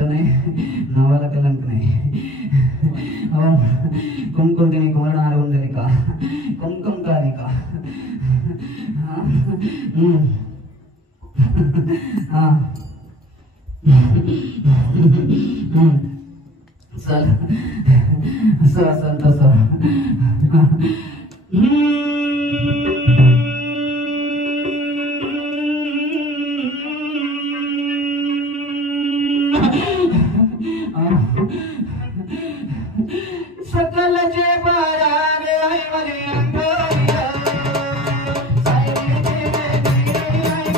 नावाला कलंक नाही. कुमकुम तिने कुमार आरवंदरी का कुमकुम कारी का चल असं असं तसं सकल जे बाराने आई मरी अंगोरिया साईं जी ने आई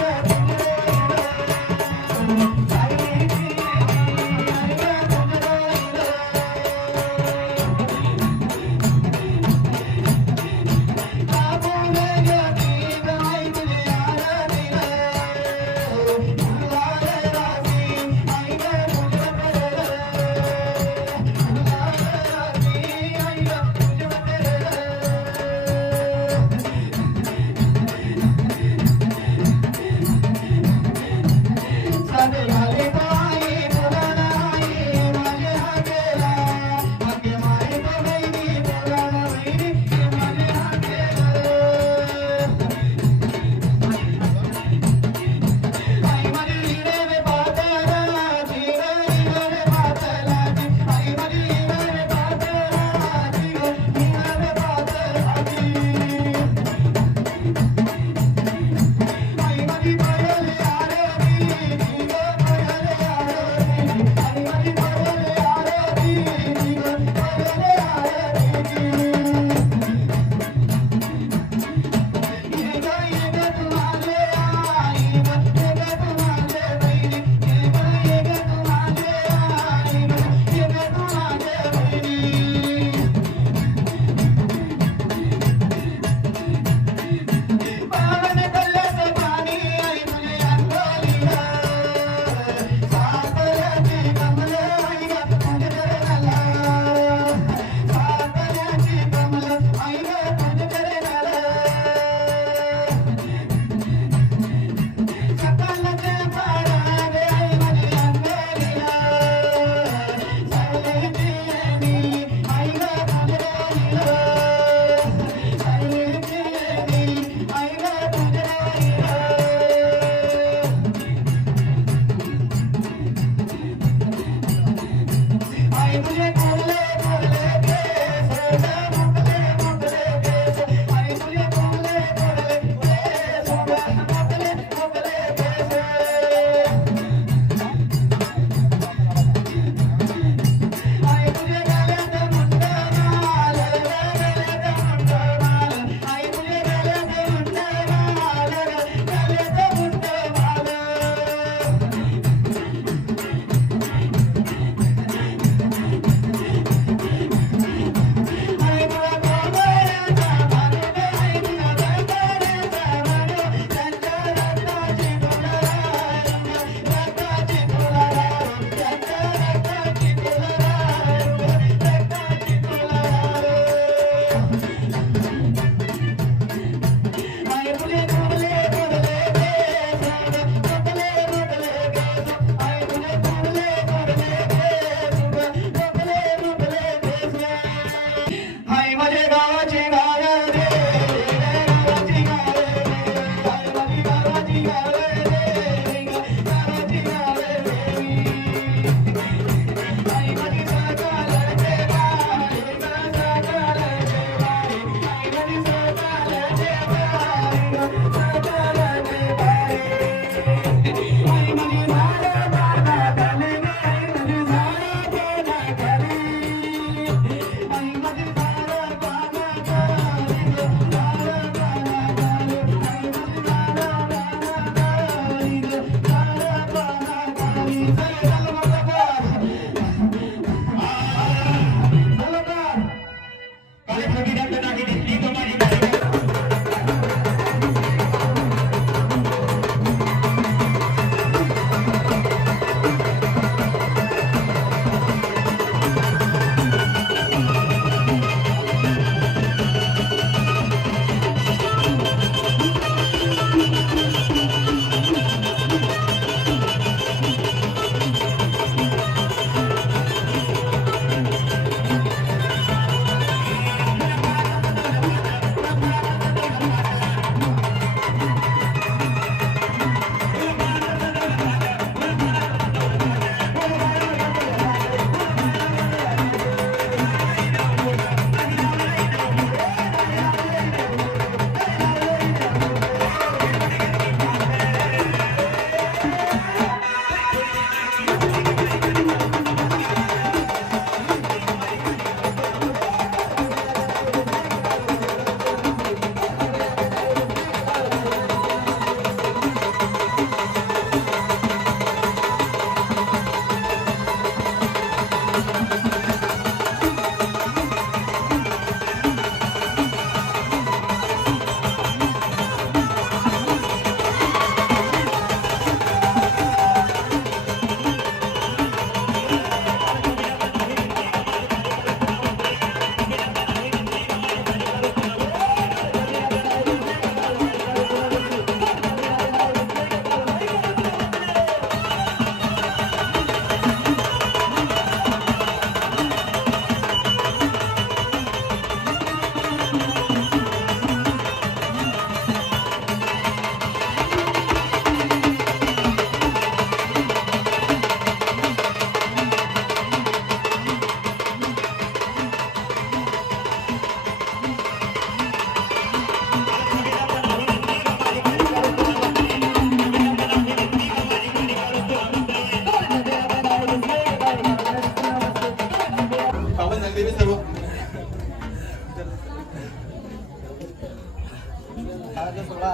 हा जो सोहळा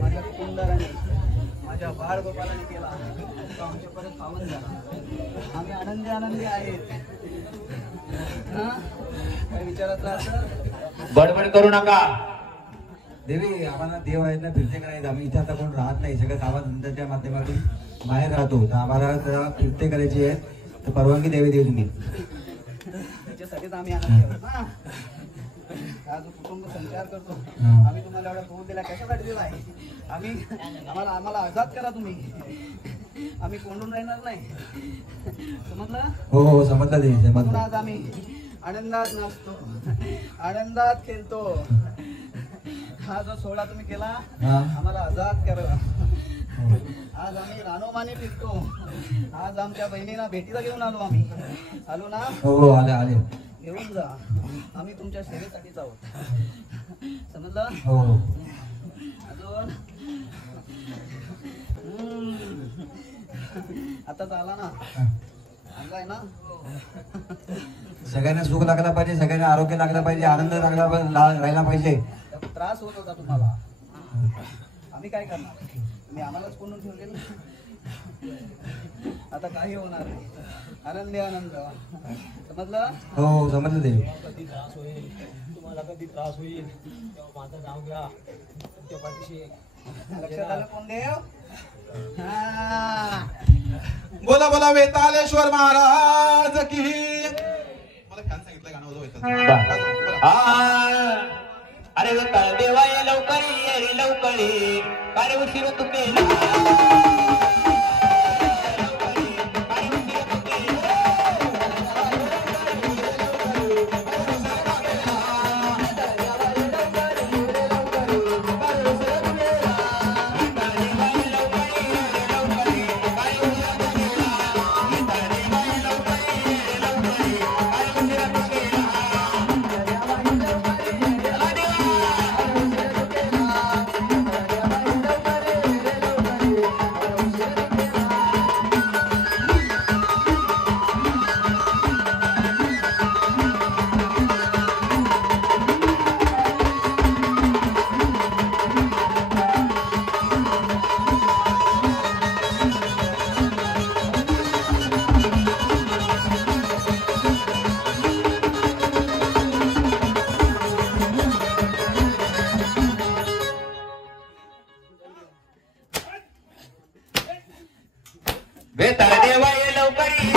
माझ्या कुंदराने माझ्या बाळगोपालाने केला तो आमच्या परत पावन झाला. आम्ही आनंदी आनंदी आहेत. हा काय विचारात राहतं बडबड करू नका. देवी आम्हाला देव आहेत ना फिरते करायचं. आम्ही इथे आता कोण राहत नाही, सगळं गावात धंद्याच्या माध्यमातून बाहेर राहतो. तर आम्हाला जरा फिरते करायची आहे, तर परवानगी द्यावी देवी तुम्ही. त्याच्यासाठीच आम्ही आनंदी आहोत ना. हा जो कुटुंब संचार करतो आम्ही तुम्हाला एवढा फोन दिला कशासाठी दिलाय? आम्हाला आझाद करा तुम्ही. आम्ही कोंडून राहणार नाही. समजलं? हो हो समजलं देवी म्हणून समजलं. आज आम्ही आनंदात नाचतो, आनंदात खेळतो. हा जो सोहळा तुम्ही केला हा. आम्हाला आझाद करा. आज आम्ही रानोमाने फिरतो. आज आमच्या बहिणीला भेटीला घेऊन आलो आम्ही. आलो ना? हो हो आले आले. घेऊन जा. आम्ही तुमच्या सेवेसाठीच आहोत. समजलं? हो हो अजून आता झाला ना? चांगला आहे ना? सगळ्यांना सुख लागला पाहिजे, सगळ्यांना आरोग्य लागलं पाहिजे, आनंद राहिला पाहिजे. त्रास होत होता तुम्हाला. आम्ही काय करणार? मी आम्हालाच कोणून ठेवले ना. आता काही होणार नाही. आनंदी आनंद. समजलं? हो हो समजलं देवी. कधी त्रास होईल, तुम्हाला कधी त्रास होईल तेव्हा माझं नाव घ्या, तुमच्या पाठीशी. लक्षात आलं कोण देव? हा. बोला बोला वेतालेश्वर महाराज की. मला काल सांगितलं गाणं होतं. अरे देवा ये लवकर ये रे लवकर ये. काय रे उशीर तू केला. देवा ये लवकर ये.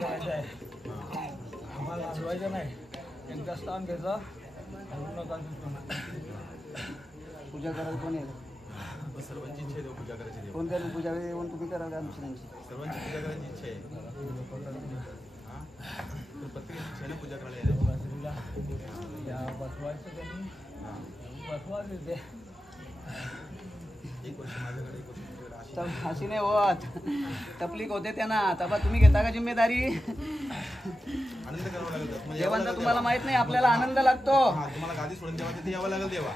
करायचं आहे. आम्हाला हलवायचं नाही, एकदा स्थान घ्यायचं पूर्ण पूजा करायला कोण येईल? सर्वांची इच्छा आहे देव पूजा करायची देव. कोणत्या पूजा येऊन तुम्ही कराल आमची त्यांची? सर्वांची पूजा करायची इच्छा आहे. हा? तर प्रत्येकाची इच्छा आहे ना पूजा करायला यायला. बसवायचं त्यांनी हा. बसवायचं ते. एक वर्ष माझ्याकडे, एक वर्ष तुमच्याकडे अशी. अशी नाही होत, तकलीफ होते त्यांना. तेव्हा तुम्ही घेता का जिम्मेदारी? आनंद करावा लागेल म्हणजे यावं देवांचा लागेल तुम्हाला देवा. माहित नाही, आपल्याला आनंद लागतो. हा, तुम्हाला गादी सोडून देवा तिथे यावं लागेल देवा.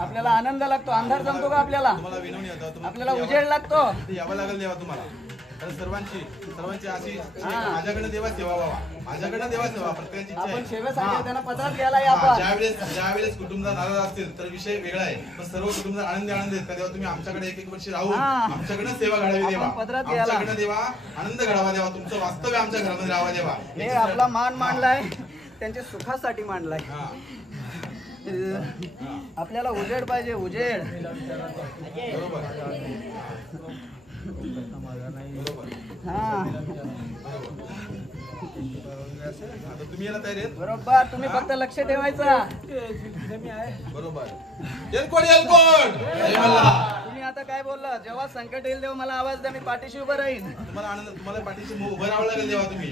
आपल्याला आनंद लागतो. अंधार जमतो का आपल्याला? तुम्हाला विनवणी होतं, तुम्हाला आपल्याला तिथे उजेड लागतो. तिथे यावं लागेल देवा तुम्हाला. तर सर्वांची अशी माझ्याकडे देवा सेवा व्हावा, माझ्याकडे देवा सेवा प्रत्येकाची इच्छा आपण आहे. सेवेसाठी त्यांना पत्रात घ्यायला हा, आपण. ज्यावेळेस कुटुंबात नाराज असतील तर विषय वेगळा आहे, पण सर्व कुटुंबात आनंदी आहेत का तेव्हा तुम्ही आमच्याकडे एक वर्ष राहून हा. आमच्याकडे सेवा घडावी देवा, आपण पदरात घ्यायला. आमच्याकडे देवा आनंद घडावा देवा, तुमचं वास्तव्य आमच्या घरामध्ये राहावा देवा. हे आपला मान मांडलाय, त्यांच्या सुखासाठी मांडलाय. हा. आपल्याला उजेड पाहिजे, उजेड. बरोबर बरोबर. हा आता तुम्ही याला तयार आहेत? बरोबर. तुम्ही फक्त लक्ष ठेवायचा. बरोबर. एलकोट जय मल्हार. तुम्ही आता काय बोलला? जेव्हा संकट येईल तेव्हा मला आवाज द्या, मी पाठीशी उभं राहीन. तुम्हाला आनंद, तुम्हाला पाठीशी उभं राहावं लागेल देवा. तुम्ही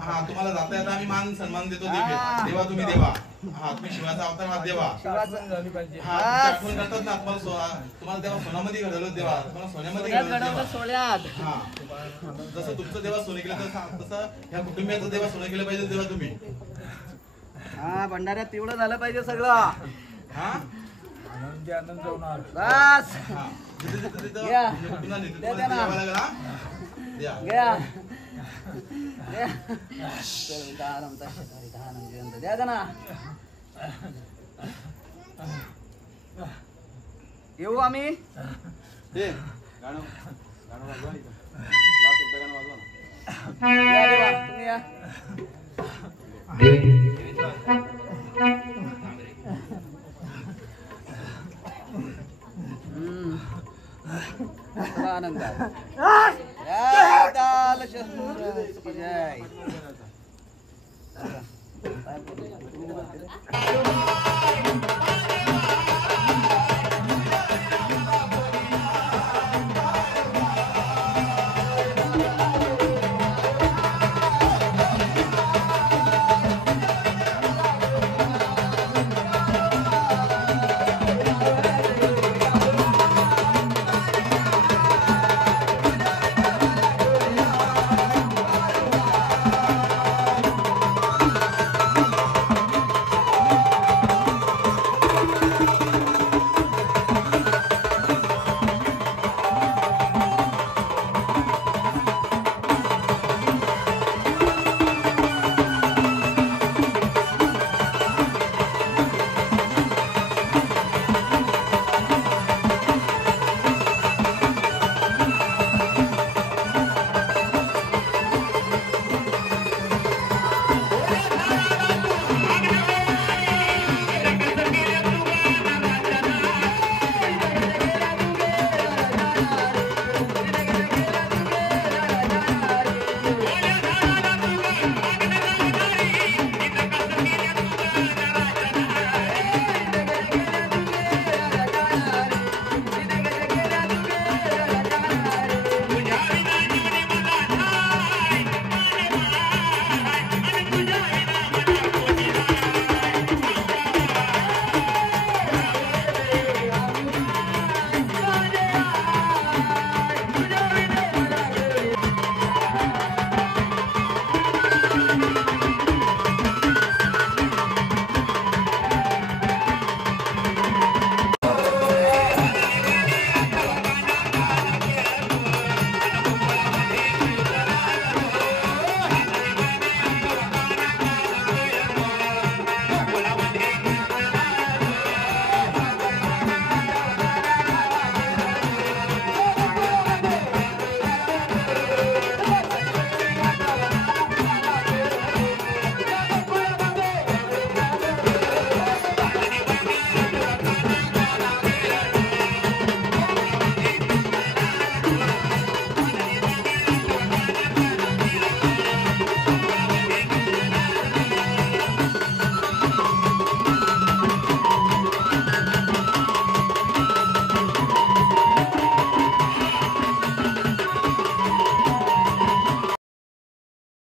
हा, तुम्हाला जाता येता आम्ही मान सन्मान देतो देवा. तुम्ही देवा. हा, तुम्ही शिवाचा अवतार आहात देवा. शिवाचं झाली पाहिजे. हा, तुमची आठवण करतात ना तुम्हाला तेव्हा सोन्यामध्ये घडवलं देवा, तुम्हाला सोन्यामध्ये सोन्यात घडवलं घडवलं, देवा. सोन्यात. हा, जसं तुमचं देवा सोने केलं तसं ह्या कुटुंबियाचं देवा सोने केलं पाहिजे देवा तुम्ही. हा, भंडाऱ्यात तेवढं झालं पाहिजे सगळं. हा आनंदी आनंद होणार. बस हा, जिथं या. कुटुंबाला नेते द्या तुम्हाला त्यांना. यावं लागेल. हा द्या. घ्या. द्या. चल, दानमचा शेजारी दानम जिवंत. द्या त्यांना. येऊ आम्ही. हे, गाणं वाजवा इथं. लास्ट एकदा गाणं वाजवा ना. या देवा, तुम्ही या. चला, आनंद आहे. जय दाल शंकर जय.